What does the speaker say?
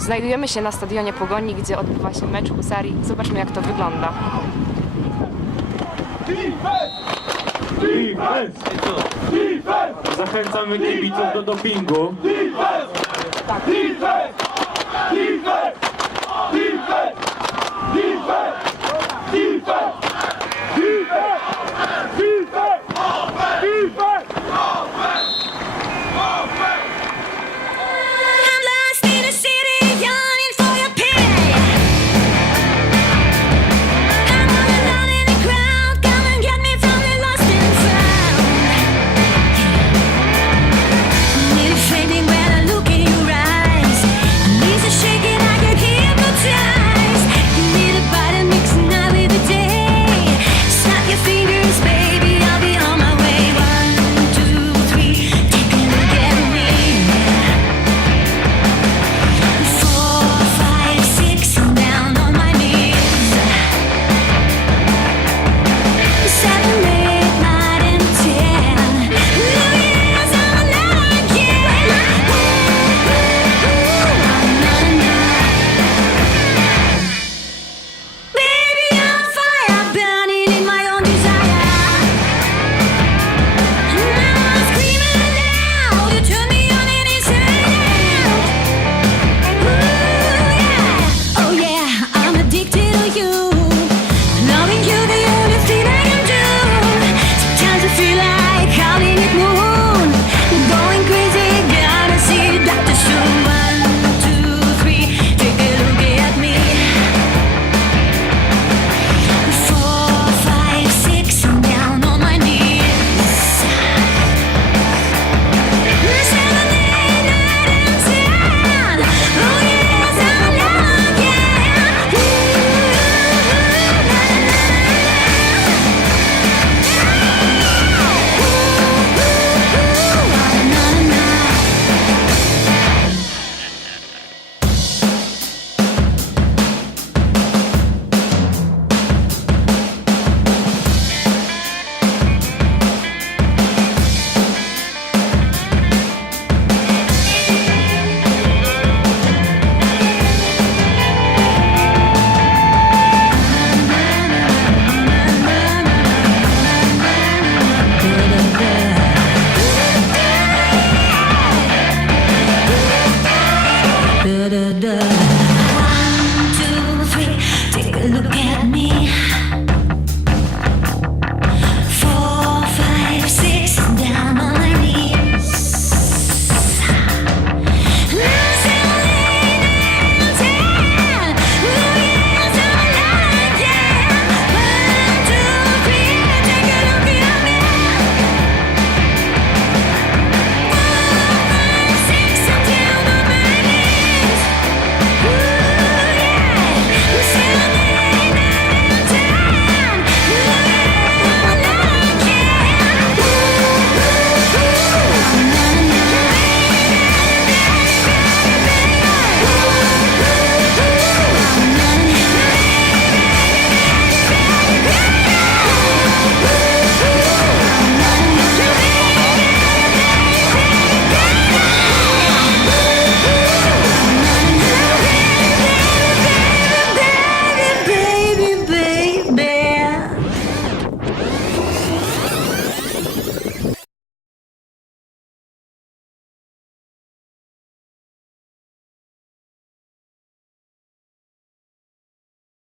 Znajdujemy się na stadionie Pogoni, gdzie odbywa się mecz Husarii. Zobaczmy jak to wygląda. Zachęcamy kibiców do dopingu. Tak.